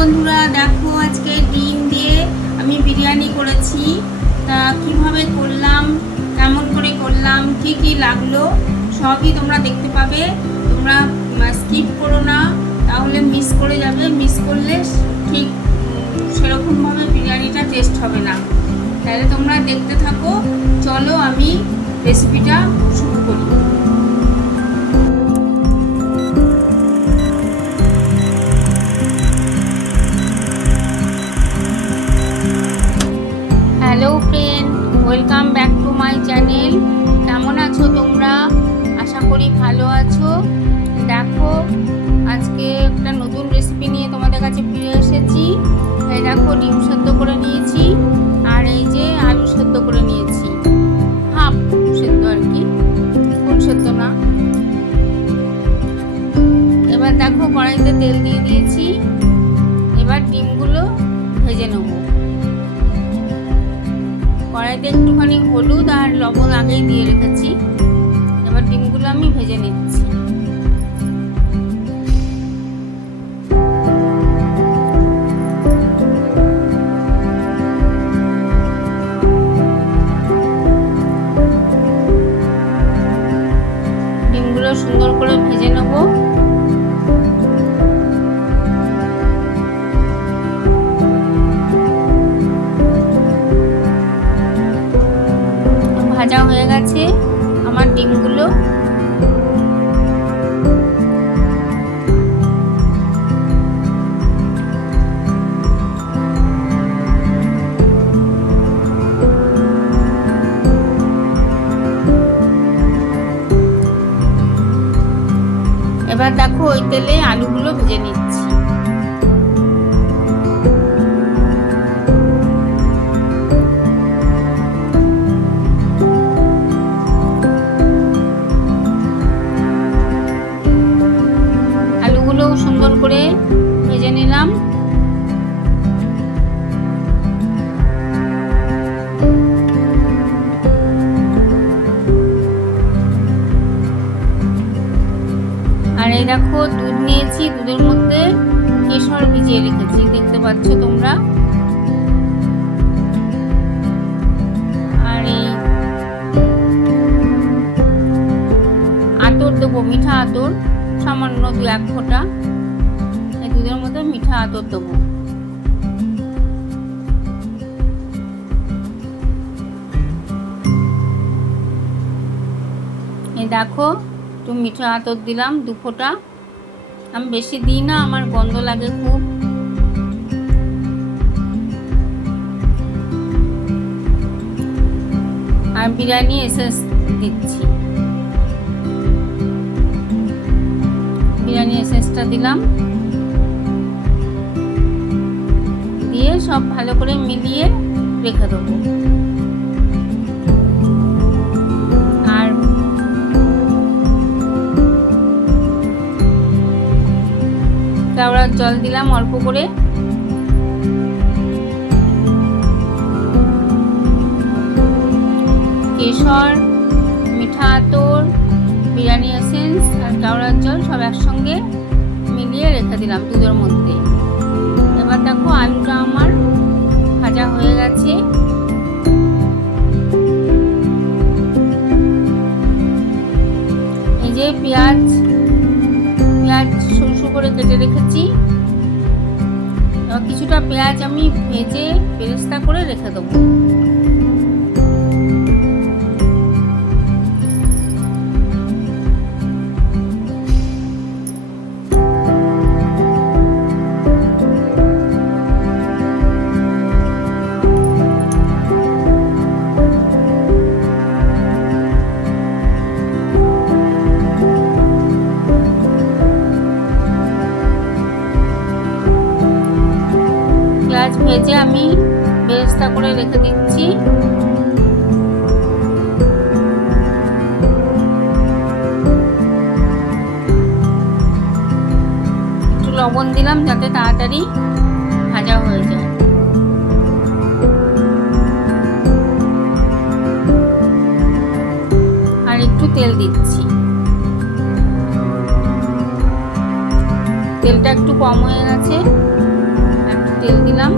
বন্ধুরা, দেখো আজকে ডিম দিয়ে আমি বিরিয়ানি করেছি। তা কীভাবে করলাম, কেমন করে করলাম, কি কি লাগল, সবই তোমরা দেখতে পাবে। তোমরা স্কিপ করো না, তাহলে মিস করে যাবে। মিস করলে ঠিক সেরকমভাবে বিরিয়ানিটা টেস্ট হবে না। তাহলে তোমরা দেখতে থাকো। চলো আমি রেসিপিটা শুরু করি। দেখো ডিম সেদ্ধ করে নিয়েছি, আর এই যে আলু সেদ্ধ করে নিয়েছি। হাফ সেদ্ধ আর কি, ফুল সেদ্ধ না। এবার দেখো কড়াইতে তেল দিয়ে দিয়েছি, এবার ডিমগুলো ভেজে নেব। কড়াইতে একটুখানি হলুদ আর লবণ আগেই দিয়ে রেখেছি, এবার ডিমগুলো আমি ভেজে নিচ্ছি। আমার ডিমগুলো। এবার দেখো ওই তেলে আলুগুলো ভেজে নিচ্ছি। মিঠা আতর, সামান্য দু এক ফোঁটা। এই দুধের মধ্যে মিঠা আতর দেবো। এই দেখো, একটু মিঠা আতর দিলাম দু ফোঁটা। আমি বেশি দিই না, আমার গন্ধ লাগে খুব। আর বিরিয়ানি এসে দিচ্ছি। বিরিয়ানি দিলাম। দিয়ে সব ভালো করে মিলিয়ে রেখে দেবো। আর কেওড়ার জল দিলাম অল্প করে। কেশর, মিঠা আতর, বিরিয়ানি এসেন্স আর কেওড়ার জল সব একসঙ্গে মিলিয়ে রেখে দিলাম দুধের মধ্যে। এবার দেখো আলুটা আমার ভাজা হয়ে গেছে। এই যে পেঁয়াজ পেঁয়াজ সরু সরু করে কেটে রেখেছি। এবার কিছুটা পেঁয়াজ আমি ভেজে বেরেস্তা করে রেখে দেবো। পেঁয়াজ আমি বেরেস্তা করে রেখে দিচ্ছি। একটু লবণ দিলাম যাতে তাড়াতাড়ি ভাজা হয়ে যায়। আর একটু তেল দিচ্ছি। তেলটা একটু কম হয়ে গেছে, একটু তেল দিলাম।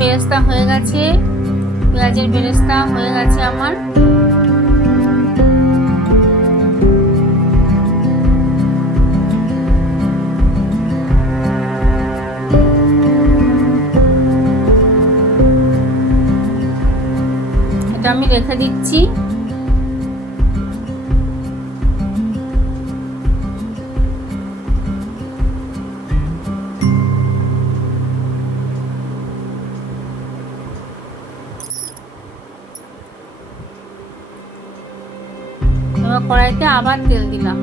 বেরেস্তা হয়ে গেছে। পেঁয়াজের বেরেস্তা হয়ে গেছে আমার। এটা আমি রেখে দিচ্ছি। কড়াইতে আবার তেল দিলাম।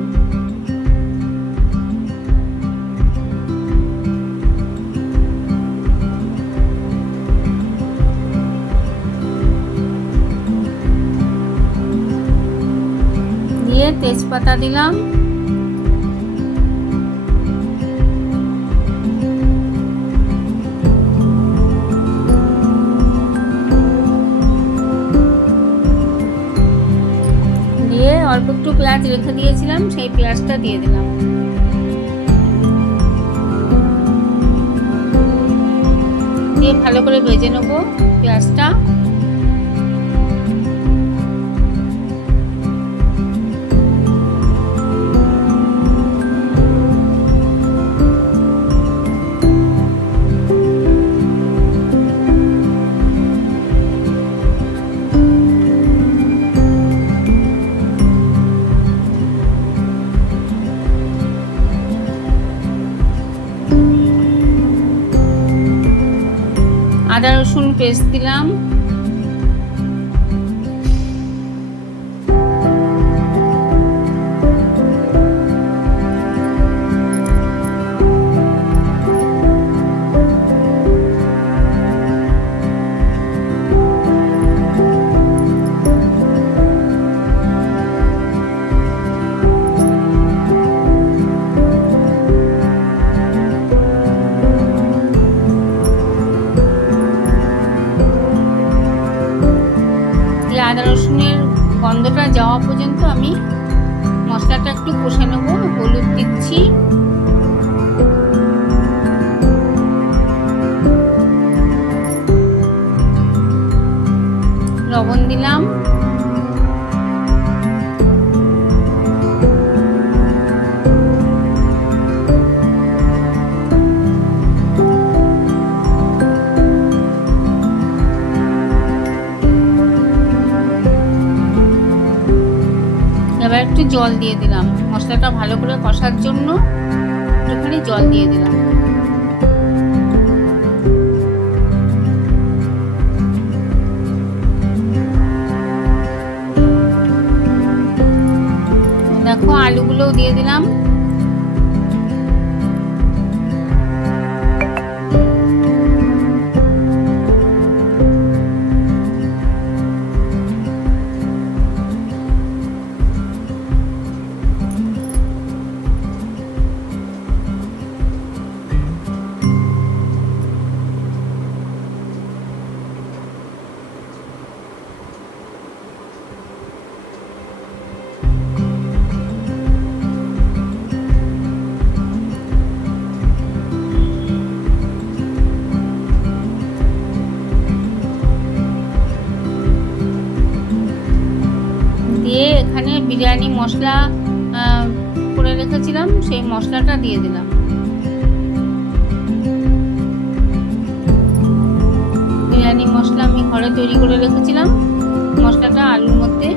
দিয়ে তেজপাতা দিলাম। অল্প একটু পেঁয়াজ রেখে দিয়েছিলাম, সেই পেঁয়াজটা দিয়ে দিলাম। দিয়ে ভালো করে ভেজে নেব পেঁয়াজটা। আদা রসুন পেস্ট দিলাম। যাওয়া পর্যন্ত আমি মশলাটা একটু কষে জল দিয়ে দিলাম। মশলাটা ভালো করে কষার জন্য একটুখানি জল দিয়ে দিলাম। দেখো, আলুগুলোও দিয়ে দিলাম। বিরিয়ানি, মশলা করে রেখেছিলাম, সেই মশলাটা দিয়ে দিলাম। বিরিয়ানি, মশলা আমি ঘরে তৈরি করে রেখেছিলাম। মশলাটা আলুর মধ্যে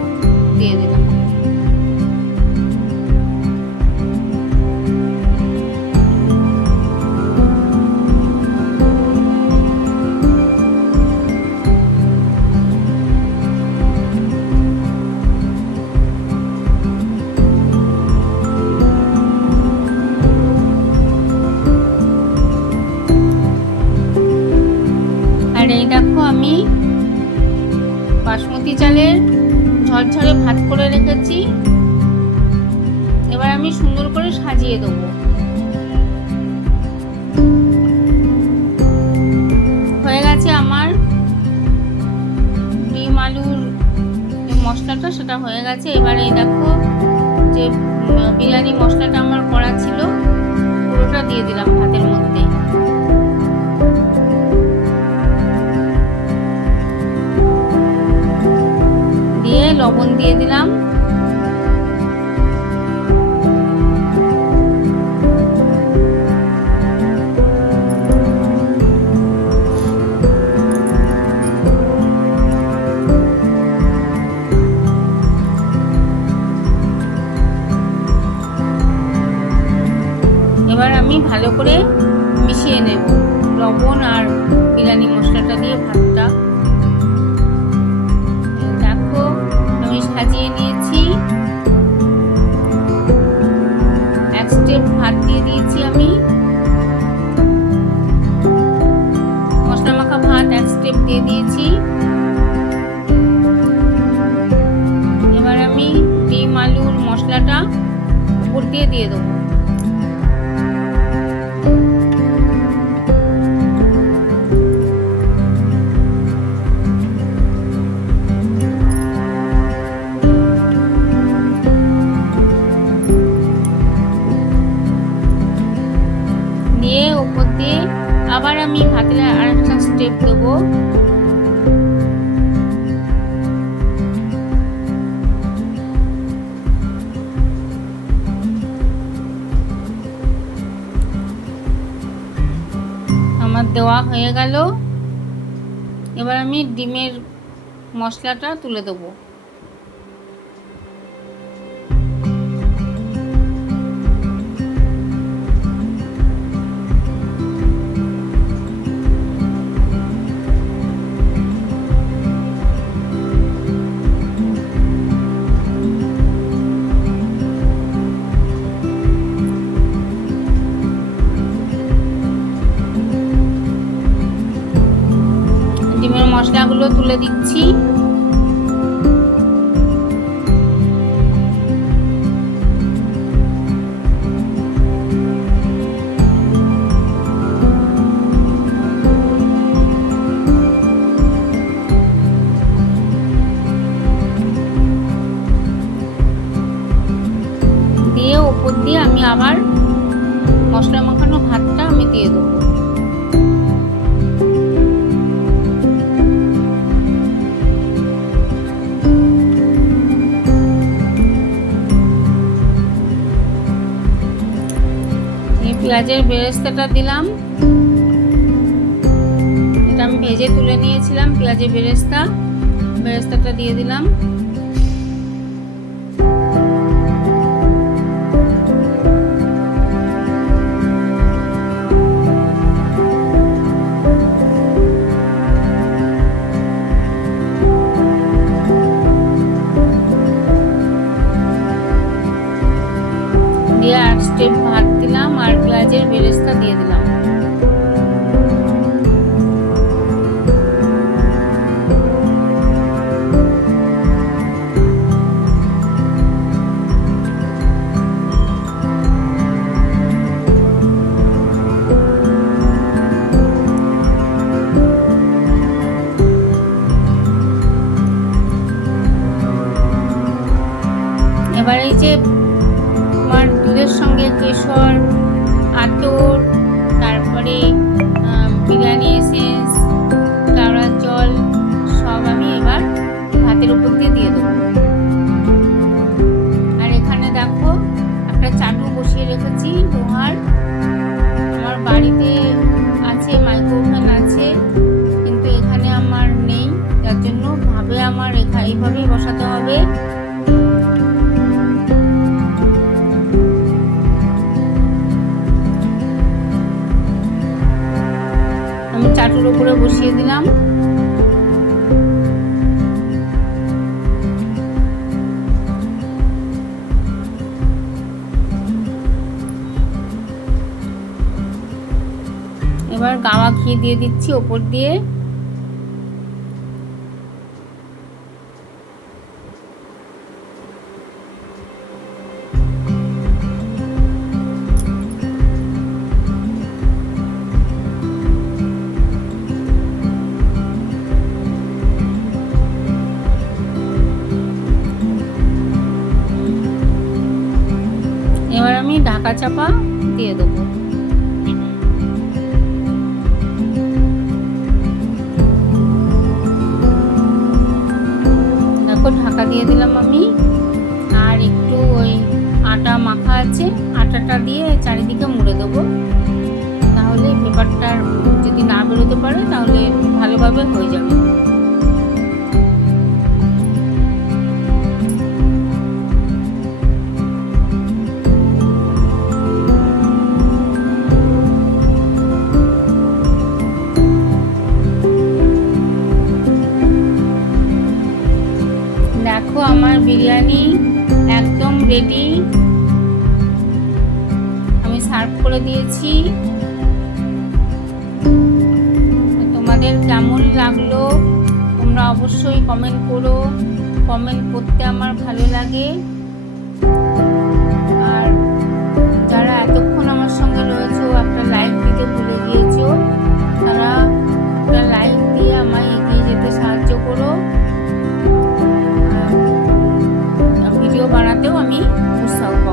মশলাটা সেটা হয়ে গেছে। এবারে দেখো যে বিরিয়ানি মশলাটা আমার করা ছিল, পুরোটা দিয়ে দিলাম ভাতের মধ্যে। দিয়ে লবণ দিয়ে দিলাম। ভালো করে মিশিয়ে নেব। লবণ আর বিরিয়ানি মশলাটা দিয়ে ভাতটা। দেখো, আমি সাজিয়ে নিয়েছি। এক স্টেপ ভাত দিয়ে দিয়েছি আমি। মশলা মাখা ভাত এক স্টেপ দিয়ে দিয়েছি। এবার আমি ডিম আলুর মশলাটা উপর দিয়ে দিয়ে দেবো। দেওয়া হয়ে গেল। এবার আমি ডিমের মশলাটা তুলে দেবো। মশলাগুলো তুলে দিচ্ছি। দিয়ে ওপর দিয়ে আমি আবার মশলা মাখানো ভাতটা আমি দিয়ে দেবো। পেঁয়াজের বেরেস্তাটা দিলাম। এটা আমি ভেজে তুলে নিয়েছিলাম পেঁয়াজের বেরেস্তা। বেরেস্তাটা দিয়ে দিলাম। বসিয়ে দিলাম। এবার গাওয়া ঘি দিয়ে দিচ্ছি ওপর দিয়ে। ঢাকা চাপা দিয়ে দেবো। দেখো, ঢাকা দিয়ে দিলাম আমি। আর একটু ওই আটা মাখা আছে, আটাটা দিয়ে চারিদিকে মুড়ে দেবো। তাহলে পেপারটা যদি না বেরোতে পারে, তাহলে ভালোভাবে হয়ে যাবে। বিরিয়ানি একদম রেডি। আমি সার্ভ করে দিয়েছি। তোমাদের কেমন লাগল? তোমরা অবশ্যই কমেন্ট করো। কমেন্ট করতে আমার ভালো লাগে। আর যারা এতক্ষণ আমার সঙ্গে রয়েছে একটা লাইক দিতে ভুলে গিয়েছো, তারা একটা লাইক দিয়ে আমায় এগিয়ে যেতে সাহায্য করো। bateu a minha função.